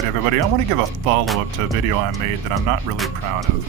Alright everybody, I want to give a follow-up to a video I made that I'm not really proud of.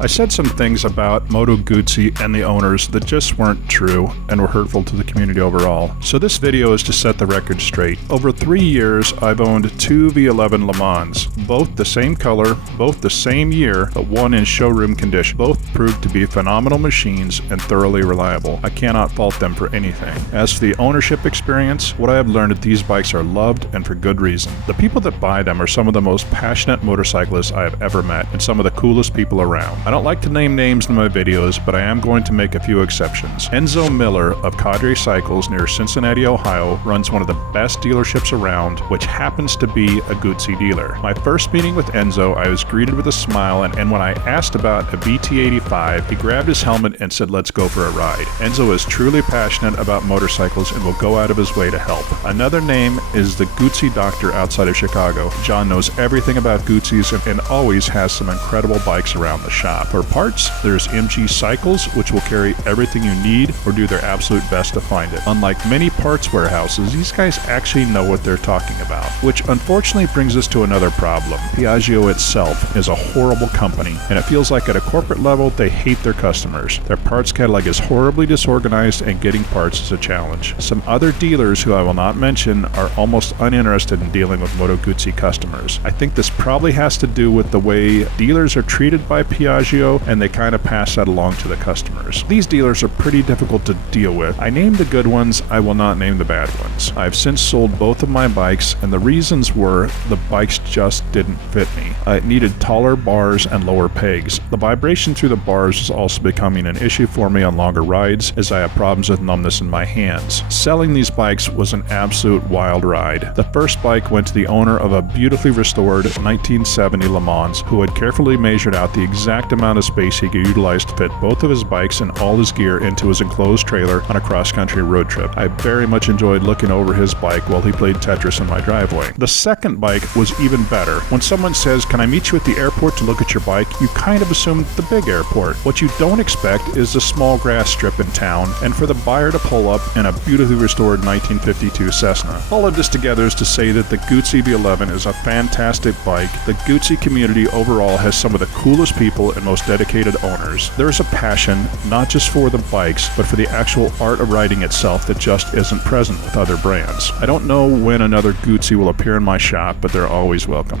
I said some things about Moto Guzzi and the owners that just weren't true and were hurtful to the community overall. So this video is to set the record straight. Over 3 years, I've owned two V11 Le Mans, both the same color, both the same year, but one in showroom condition. Both proved to be phenomenal machines and thoroughly reliable. I cannot fault them for anything. As for the ownership experience, what I have learned is these bikes are loved and for good reason. The people that buy them are some of the most passionate motorcyclists I have ever met and some of the coolest people around. I don't like to name names in my videos, but I am going to make a few exceptions. Enzo Miller of Cadre Cycles near Cincinnati, Ohio, runs one of the best dealerships around, which happens to be a Guzzi dealer. My first meeting with Enzo, I was greeted with a smile, and when I asked about a BT85, he grabbed his helmet and said, "Let's go for a ride." Enzo is truly passionate about motorcycles and will go out of his way to help. Another name is the Guzzi doctor outside of Chicago. John knows everything about Guzzis and always has some incredible bikes around the shop. For parts, there's MG Cycles, which will carry everything you need or do their absolute best to find it. Unlike many parts warehouses, these guys actually know what they're talking about, which unfortunately brings us to another problem. Piaggio itself is a horrible company, and it feels like at a corporate level, they hate their customers. Their parts catalog is horribly disorganized, and getting parts is a challenge. Some other dealers, who I will not mention, are almost uninterested in dealing with Moto Guzzi customers. I think this probably has to do with the way dealers are treated by Piaggio, and they kind of pass that along to the customers. These dealers are pretty difficult to deal with. I named the good ones, I will not name the bad ones. I've since sold both of my bikes, and the reasons were the bikes just didn't fit me. It needed taller bars and lower pegs. The vibration through the bars is also becoming an issue for me on longer rides, as I have problems with numbness in my hands. Selling these bikes was an absolute wild ride. The first bike went to the owner of a beautifully restored 1970 Le Mans, who had carefully measured out the exact amount of space he could utilize to fit both of his bikes and all his gear into his enclosed trailer on a cross-country road trip. I very much enjoyed looking over his bike while he played Tetris in my driveway. The second bike was even better. When someone says, "Can I meet you at the airport to look at your bike?" you kind of assume the big airport. What you don't expect is the small grass strip in town, and for the buyer to pull up in a beautifully restored 1952 Cessna. All of this together is to say that the Guzzi V11 is a fantastic bike. The Guzzi community overall has some of the coolest people and most dedicated owners. There is a passion, not just for the bikes, but for the actual art of riding itself that just isn't present with other brands. I don't know when another Guzzi will appear in my shop, but they're always welcome.